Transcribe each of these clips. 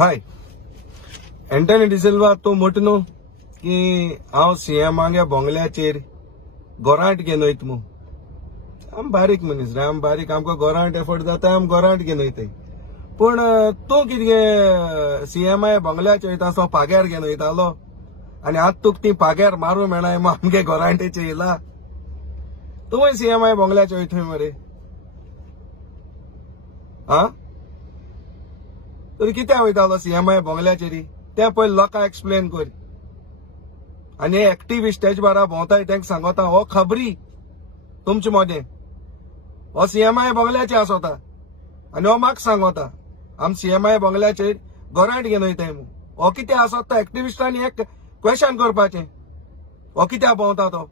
हाय Antony de Silva तूं म्हणटा की हांव सीएमागे बोंगल्याचेर गोरांट घेवन वयता मू आम बारीक मनीस रे आम बारीक आमकां गोरांट एफोर्ड जाता आम गोरांट घेवन वयताय पूण तूं कितें सीएमा बोंगल्याचेर वयता सो पाग्यार घेवन वयतालो आनी आतां तुका ती पाग्यार मारूं मेळना मग आमगे गोरांटेचेर येयला तूं सीएमा बोंगल्याचेर वयता मरे हा तरी कित्याक वयतालो सीएमा बोंगल्याचेर तें पयलीं लोकांक एक्सप्लेन कर आनी एक्टिविस्ट तेजे बारा भोंवताय तांकां सांगता हो खबरी तुमचे मोदें हो सीएमा बोंगल्याचेर आसोता आनी हो म्हाका सांगता आम सीएमा बोंगल्याचेर गोरांट घेवन वयताय मू हो कित्याक आसोता एक्टिविस्टांनी एक क्वेशन करपाचें हो कित्याक भोंवता तो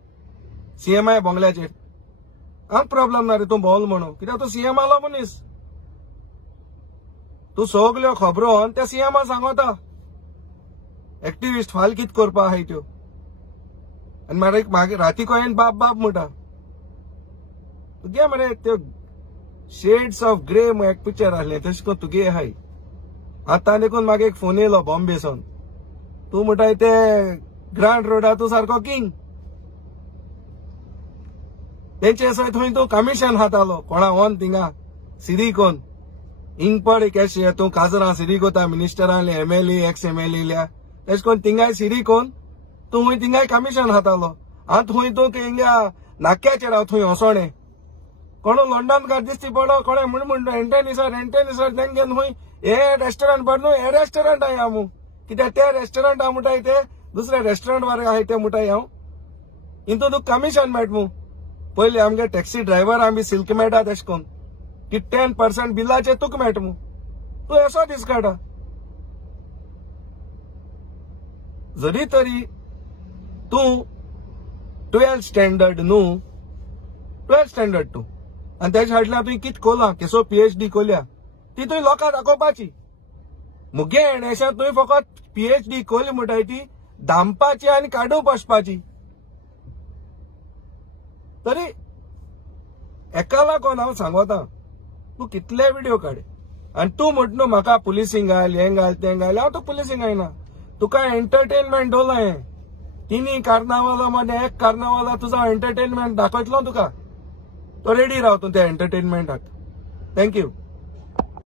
सीएमा बोंगल्याचेर हांव प्रॉब्लम ना रे तूं भोंवलो म्हणून कित्याक तूं सीएम आलो मनीस तू सगल्यो खबरो त्या सीएमा सांगता एक्टिविस्ट फाल कित करपा आहाय त्यो आनी मागीर राती कोयेन बाप बाप म्हणटा तुगे मरे त्यो शेड्स ऑफ ग्रे एक पिक्चर आहलें तशें करून तुगे आहाय आतां देखून म्हाका एक फोन येयलो बॉम्बेसून तूं म्हणटाय ते ग्रांड रोडा तूं सारको किंग तेंचे थंय तूं कमिशन हातालो कोणा ओन थिंगा सिरी कोन हिंग पड केशे तूं काजरां सिरी कोता मिनिस्टरांले एमएलए एक्स एमएलए इल्या तेश कोन थिंगाय सिरी कोन तूं हुंय थिंगाय कमिशन हातालो आतां हुंय तूं हिंगा नाक्याचेर हांव थंय हसोणे कोण लंडन कार दिसती पडो कोणे म्हण एंटनी सर तेंगेन हुंय हे रेस्टॉरंट पड न्हू हे रेस्टॉरंट आहाय हांव कित्याक ते रेस्टॉरंट हांव म्हणटाय ते दुसरे रेस्टॉरंट वाले आहाय ते म्हणटाय हांव हितून तुका कमिशन मेळटा मू पयलीं आमगे टॅक्सी ड्रायव्हर आमी सिल्क मेळटा तेश कोन की 10% बिलाचे तुका मेळटा मू तूं एसो दीस काडा जरी तरी तूं 12th स्टँडर्ड न्हू 12th स्टँडर्ड तूं आनी तेजे फाटल्यान तुवें कितें कोला केसो PhD कोल्या ती तुवें लोकांक दाखोवपाची मुगे एणेशान तुवें फकत PhD कोली म्हणटाय ती दामपाची आनी काडून बसपाची तरी एका लागून हांव सांगता तूं कितले व्हिडिओ काड आनी तूं म्हणटा न्हू म्हाका पुलिसींग घाल हें घाल तें घाल हांव तूं पुलिसींग घायना तुका एंटरटेनमेंट दवरला हें तिनी कार्नावाला मध्ये एक कार्नावाला तुझा एंटरटेनमेंट दाखयतलो तुका तो रेडी राव तूं त्या एंटरटेनमेंटाक थँक्यू